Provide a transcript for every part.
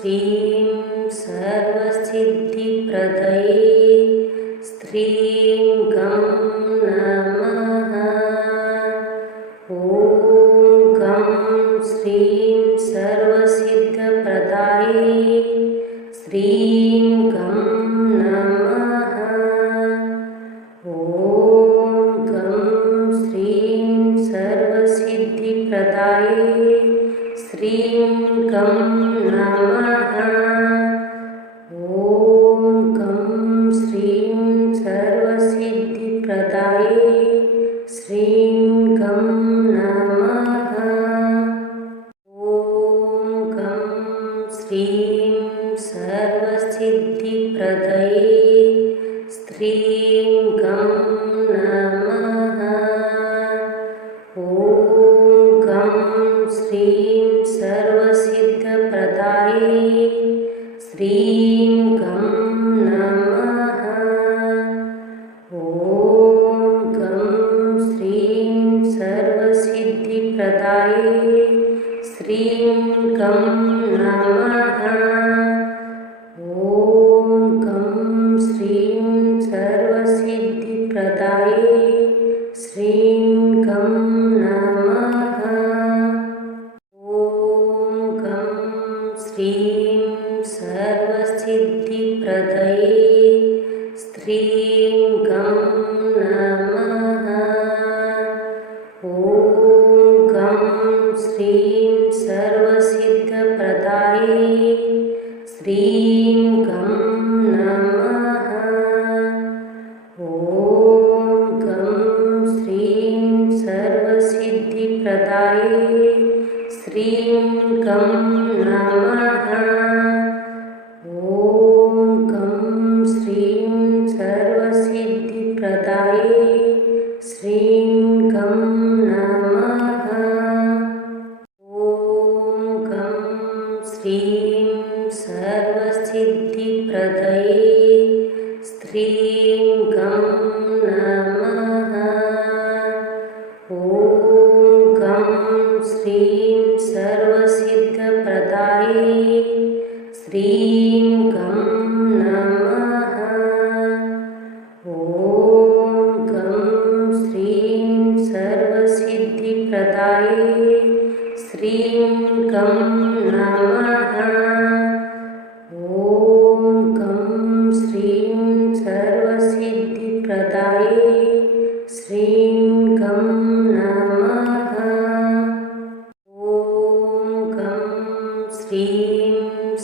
श्रीं सर्वसिद्धिप्रदये स्त्रीं गं नमः। ॐ गं श्रीं सर्वसिद्धप्रदाये श्रीं गं नमः। ॐ गं श्रीं सर्वसिद्धिप्रदाये श्रीं गं नमः। ॐ गं श्रीं सर्वसिद्धिप्रदाये श्रीं गं नमः। ॐ गं श्रीं सर्वसिद्धिप्रदये श्रीं गं नमः। ॐ गं श्रीं सर्वसिद्धप्रदाये श्रीं गं नमः। ॐ गं श्रीं सर्वसिद्धिप्रदाये श्रीं गं नमः। ॐ गं श्रीं सर्वसिद्धिप्रदाये श्रीं गं नमः। ॐ गं श्रीं सर्वसिद्धिप्रदये श्रीं गं नमः। ॐ गं श्रीं सर्वसिद्धप्रदाये श्रीं गं नमः। ॐ गं श्रीं सर्वसिद्धिप्रदाये श्रीं गं नमः। ॐ गं श्रीं सर्वसिद्धिप्रदाये श्रीं गं नमः। ॐ गं श्रीं सर्वसिद्धिप्रदये श्रीं गं नमः। ॐ गं श्रीं सर्वसिद्धप्रदाये श्रीं गं नमः। ॐ गं श्रीं सर्वसिद्धिप्रदाये श्रीं गं नमः। ॐ गं श्रीं सर्वसिद्धिप्रदाये श्रीं गं नमः। ॐ गं श्रीं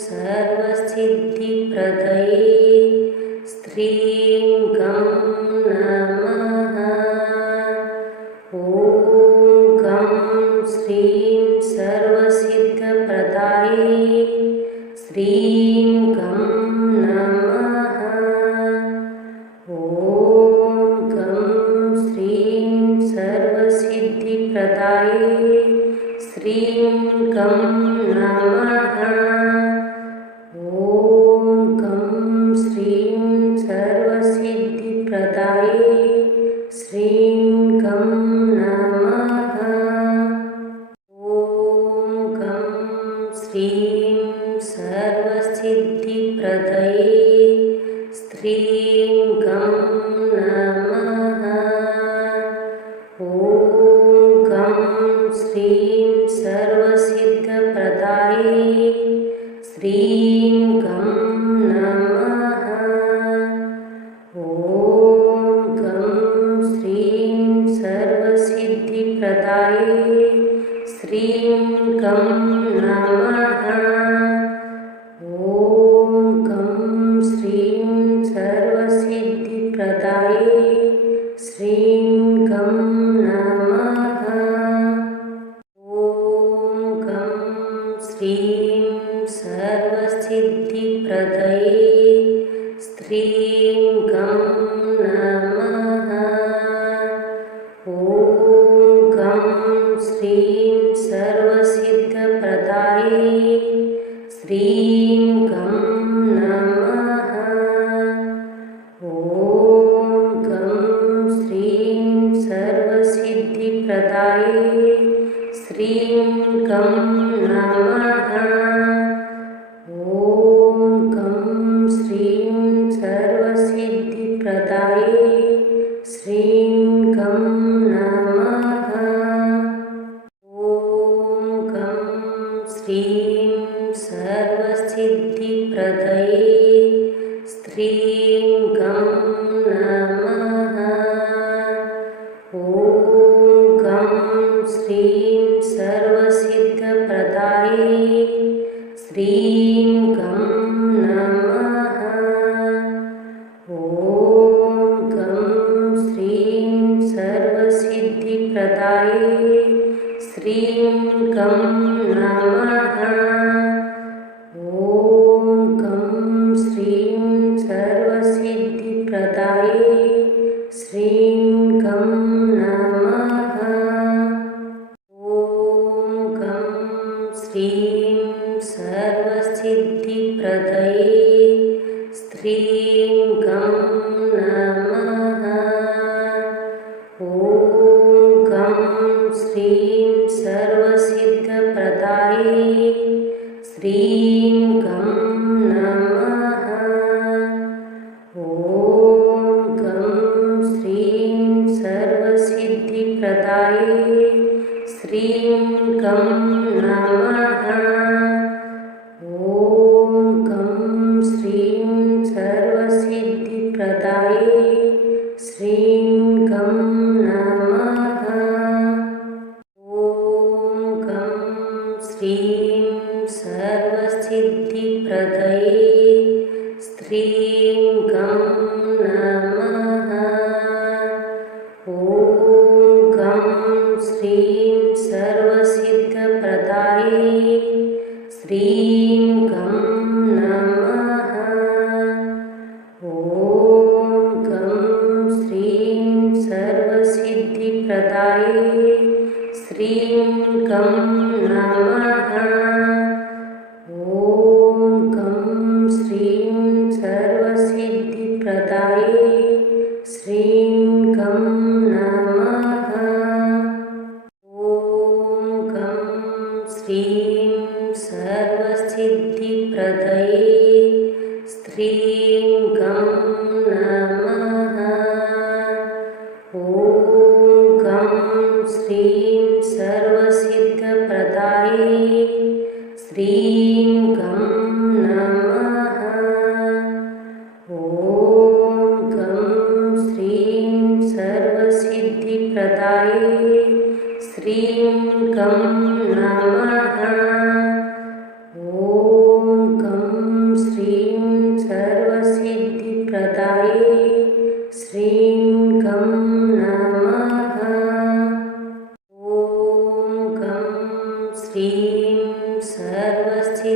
सर्वसिद्धिप्रदये श्रीं गं नमः। ॐ गं श्रीं सर्वसिद्धप्रदाये श्रीं गं नमः। ॐ गं श्रीं सर्वसिद्धिप्रदाये श्रीं गं नमः। ॐ गं श्रीं सर्वसिद्धिप्रदाये श्रीं गं नमः। ॐ गं श्रीं सर्वसिद्धिप्रदये श्रीं गं नमः। ॐ गं श्रीं सर्वसिद्धप्रदाये श्रीं गं नमः। ॐ गं श्रीं सर्वसिद्धिप्रदाये श्रीं गं नमः। ॐ गं श्रीं सर्वसिद्धिप्रदाये श्रीं गं नमः। ॐ गं श्रीं सर्वसिद्धिप्रदये श्रीं गं नमः। ॐ गं श्रीं सर्वसिद्धप्रदाये श्रीं गं नमः। ॐ गं श्रीं सर्वसिद्धिप्रदाये श्रीं गं नमः। ॐ श्रीं सर्वसिद्धिप्रदये स्त्रीं गं नमः। ॐ गं श्रीं सर्वसिद्धप्रदाये श्रीं गं नमः। ॐ गं श्रीं सर्वसिद्धिप्रदाये श्रीं गं नमः। ॐ गं श्रीं सर्वसिद्धिप्रदाये श्रीं गं नमः। ॐ गं श्रीं सर्वसिद्धिप्रदये स्त्रीं गं नमः। ॐ गं श्रीं सर्वसिद्धप्रदाये श्रीं गं नमः। ॐ गं श्रीं सर्वसिद्धिप्रदाये श्रीं गं नमः। ॐ गं श्रीं सर्वसिद्धिप्रदाये श्रीं गं नमः। ॐ गं श्रीं सर्वसिद्धिप्रदये स्त्रीं गं नमः। ॐ गं श्रीं सर्वसिद्धप्रदाये श्रीं गं नमः। ॐ गं श्रीं सर्वसिद्धिप्रदाये श्रीं गं नमः। ॐ गं श्रीं सर्वसिद्धिप्रदाये श्रीं गं नमः। ॐ गं श्रीं सर्वसिद्धिप्रदये स्त्रीं गं नमः। ॐ गं श्रीं सर्वसिद्धप्रदाये श्रीं गं नमः। ॐ गं श्रीं सर्वसिद्धिप्रदाये श्रीं गं नमः। ॐ गं श्रीं सर्वसिद्धिप्रदाये श्रीं गं नमः। ॐ गं श्रीं सर्वसिद्धिप्रदये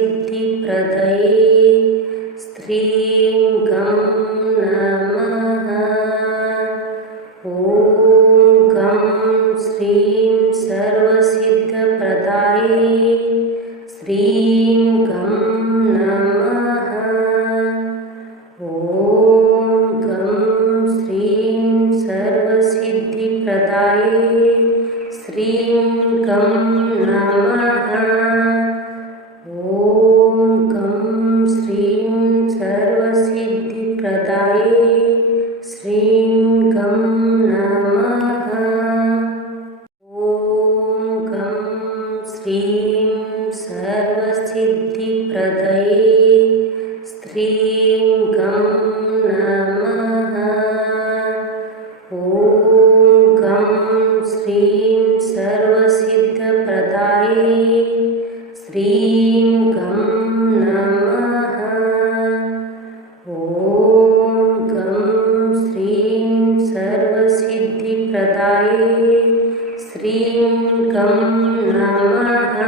स्त्रीं गं नमः। ॐ गं श्रीं सर्वसिद्धप्रदाये श्रीं गं नमः। ॐ गं श्रीं सर्वसिद्धिप्रदाये श्रीं गं नमः। ॐ गं श्रीं सर्वसिद्धिप्रदाये श्रीं गं नमः। ॐ गं श्रीं सर्वसिद्धिप्रदये स्त्रीं गं नमः। ॐ गं श्रीं सर्वसिद्धप्रदाये श्रीं गं नमः। ॐ गं श्रीं सर्वसिद्धिप्रदाये श्रीं गं नमः।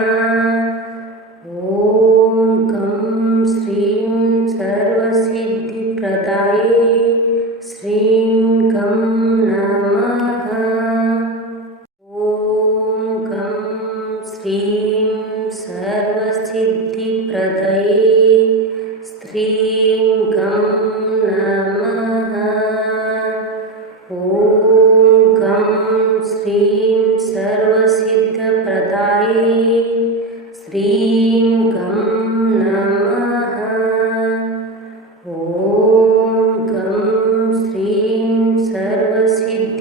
ॐ गं श्रीं सर्वसिद्धिप्रदाये श्रीं गं नमः। ॐ गं श्रीं सर्वसिद्धिप्रदये स्त्रीं गं नमः। ॐ गं श्रीं सर्वसिद्धप्रदाये श्रीं गं नमः। ॐ गं श्रीं सर्वसिद्धिप्रदाये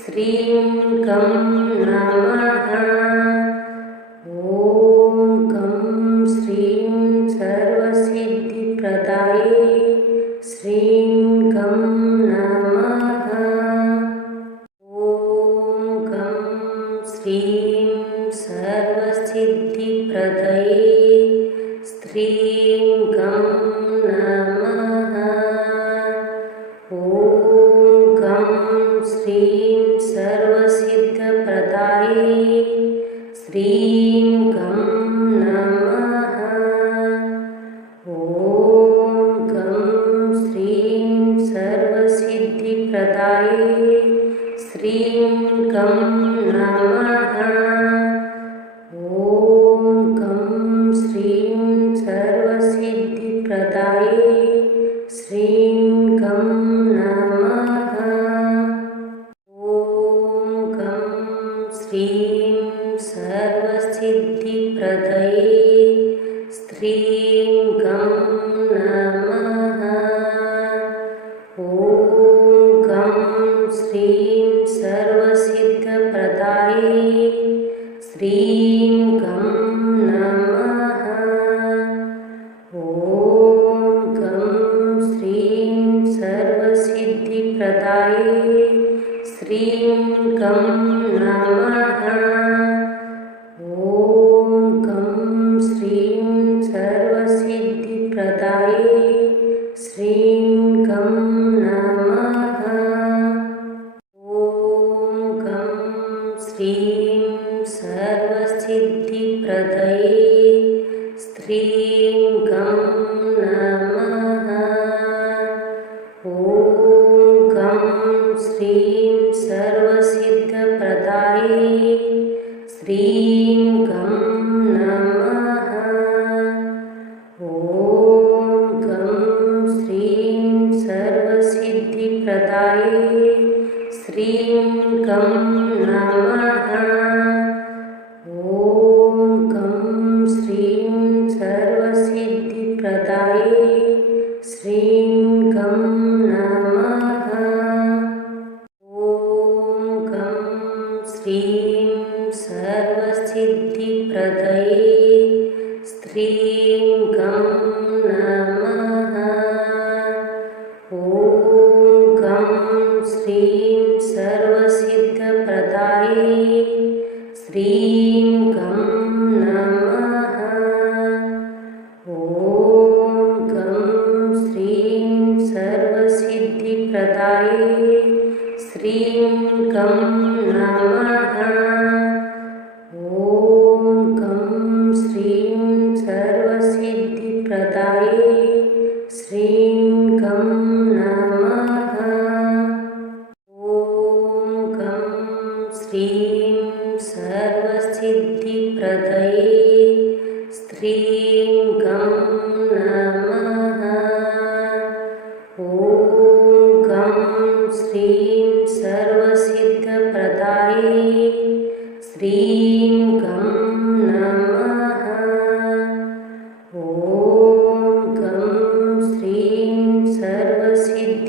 श्रीं गं नमः। ॐ स्त्रीं गं नमः। ॐ गं श्रीं सर्वसिद्धप्रदायै श्रीं गं नमः। ॐ गं श्रीं सर्वसिद्धिप्रदायै श्रीं गं नमः। ॐ गं श्रीं सर्वसिद्धिप्रदायै श्रीं गं नमः। ॐ गं श्रीं सर्वसिद्धिप्रदये श्रीं गं नमः। ॐ गं श्रीं सर्वसिद्धप्रदायै श्रीं गं नमः। ॐ गं श्रीं सर्वसिद्धिप्रदायै श्रीं गं नमः। ॐ गं श्रीं सर्वसिद्धिप्रदायै श्रीं गं नमः। ॐ गं श्रीं सर्वसिद्धिप्रदये श्रीं गं नमः। ॐ गं श्रीं सर्वसिद्धप्रदायै श्रीं गं नमः। ॐ गं श्रीं सर्वसिद्धिप्रदायै श्रीं गं नमः। ॐ गं श्रीं सर्वसिद्धिप्रदायै श्रीं गं नमः। ॐ गं श्रीं सर्वसिद्धिप्रदये श्रीं गं नमः। ॐ गं श्रीं सर्वसिद्धप्रदायै श्रीं गं नमः। ॐ गं श्रीं सर्वसिद्धिप्रदायै श्रीं गं नमः। ॐ गं श्रीं सर्वसिद्धिप्रदायै श्रीं गं नमः। ॐ गं श्रीं सर्वसिद्धिप्रदये श्रीं गं नमः। ॐ गं श्रीं सर्वसिद्धप्रदायै श्रीं गं नमः। ॐ गं श्रीं सर्वसिद्धिप्रदायै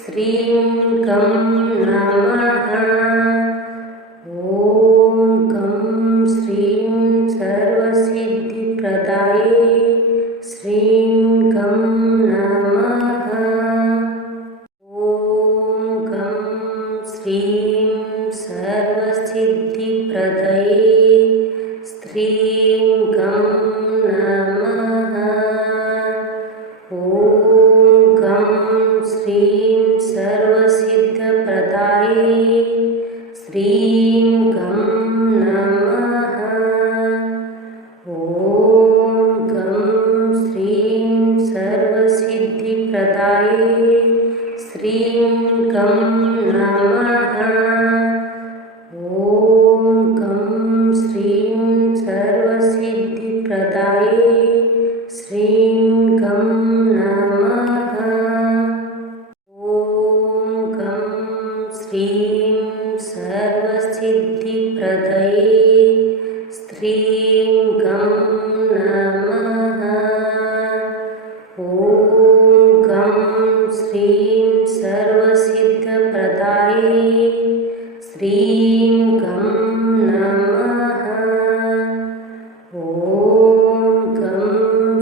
श्रीं गं नमः। ॐ गं श्रीं सर्वसिद्धिप्रदायै श्रीं गं नमः। ॐ गं श्रीं सर्वसिद्धिप्रदये श्रीं गं नमः। ॐ गं श्रीं सर्वसिद्धप्रदायै श्रीं गं नमः। ॐ गं श्रीं सर्वसिद्धिप्रदायै श्रीं गं नमः। ॐ गं श्रीं सर्वसिद्धिप्रदायै श्रीं गं नमः। ॐ गं श्रीं सर्वसिद्धिप्रदये श्रीं गं नमः। ॐ गं श्रीं सर्वसिद्धप्रदायै श्रीं गं नमः। ॐ गं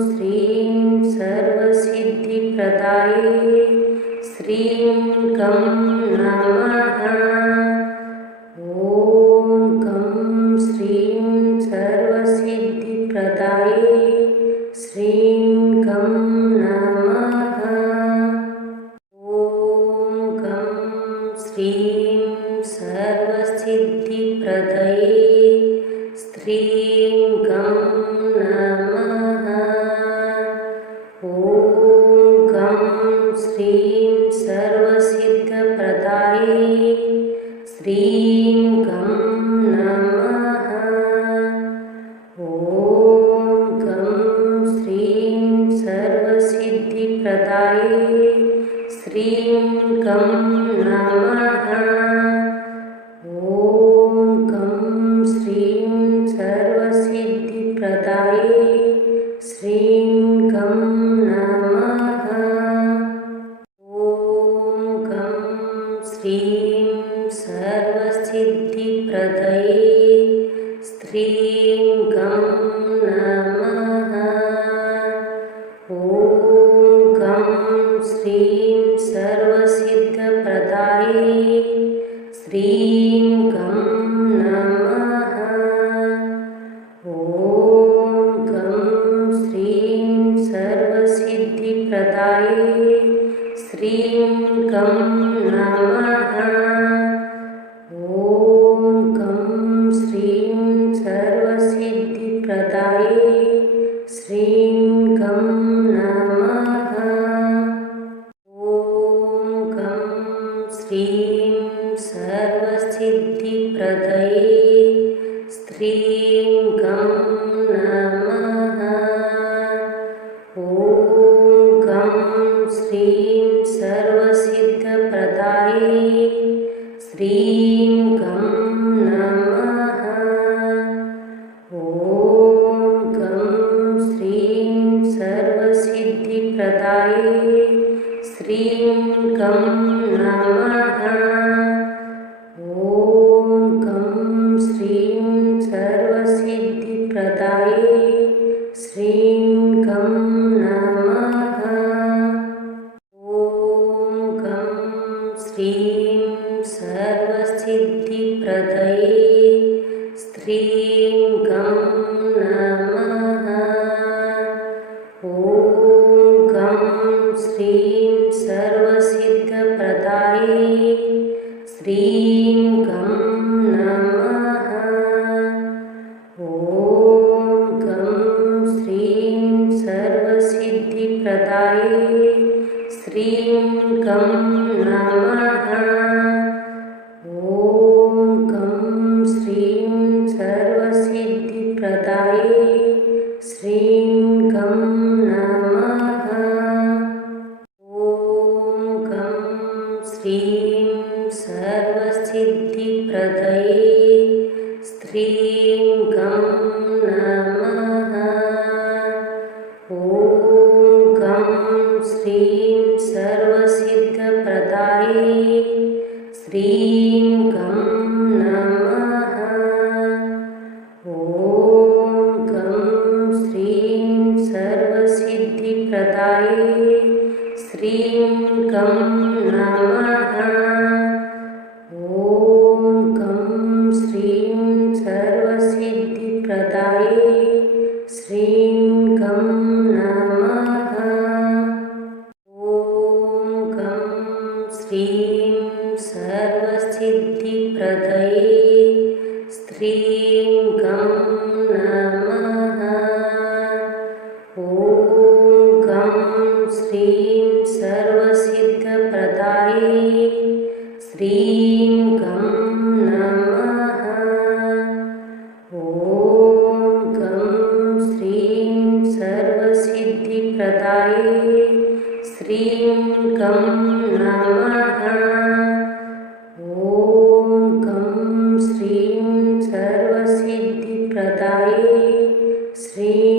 श्रीं सर्वसिद्धिप्रदायै श्रीं गं नमः। ॐ गं श्रीं श्रीं गं नमः। ॐ गं श्रीं सर्वसिद्धप्रदायै श्रीं गं नमः। ॐ गं श्रीं सर्वसिद्धिप्रदायै श्रीं गं नमः। ॐ गं श्रीं सर्वसिद्धिप्रदायै श्रीं गं नमः। ॐ गं श्रीं सर्वसिद्धिप्रदये श्रीं गं नमः। ॐ गं श्रीं सर्वसिद्धप्रदायै श्रीं गं नमः। ॐ गं श्रीं सर्वसिद्धिप्रदायै श्रीं गं नमः। ॐ गं श्रीं सर्वसिद्धिप्रदायै श्रीं गं नमः। ॐ गं श्रीं सर्वसिद्धिप्रदये श्रीं गं नमः। ॐ गं श्रीं सर्वसिद्धप्रदायै श्रीं गं नमः। ॐ गं श्रीं सर्वसिद्धिप्रदायै श्रीं गं नमः। ॐ गं श्रीं सर्वसिद्धिप्रदायै श्रीं गं नमः। ॐ गं श्रीं सर्वसिद्धिप्रदये श्रीं गं नमः। ॐ गं श्रीं सर्वसिद्धप्रदायै श्रीं गं नमः। ॐ गं श्रीं सर्वसिद्धिप्रदायै श्रीं गं नमः। ॐ गं श्रीं सर्वसिद्धिप्रदायै श्रीं गं नमः। ॐ गं श्रीं सर्वसिद्धिप्रदये श्रीं गं नमः। ॐ गं श्रीं सर्वसिद्धप्रदायै श्रीं गं नमः। ॐ गं श्रीं सर्वसिद्धिप्रदायै श्रीं गं नमः। ॐ गं श्रीं सर्वसिद्धिप्रदायै श्रीं गं नमः। ॐ गं श्रीं सर्वसिद्धिप्रदये श्रीं गं नमः। ॐ गं श्रीं सर्वसिद्धप्रदायै श्रीं गं नमः। ॐ गं श्रीं सर्वसिद्धिप्रदायै श्रीं गं नमः। ॐ गं श्रीं सर्वसिद्धिप्रदायै श्रीं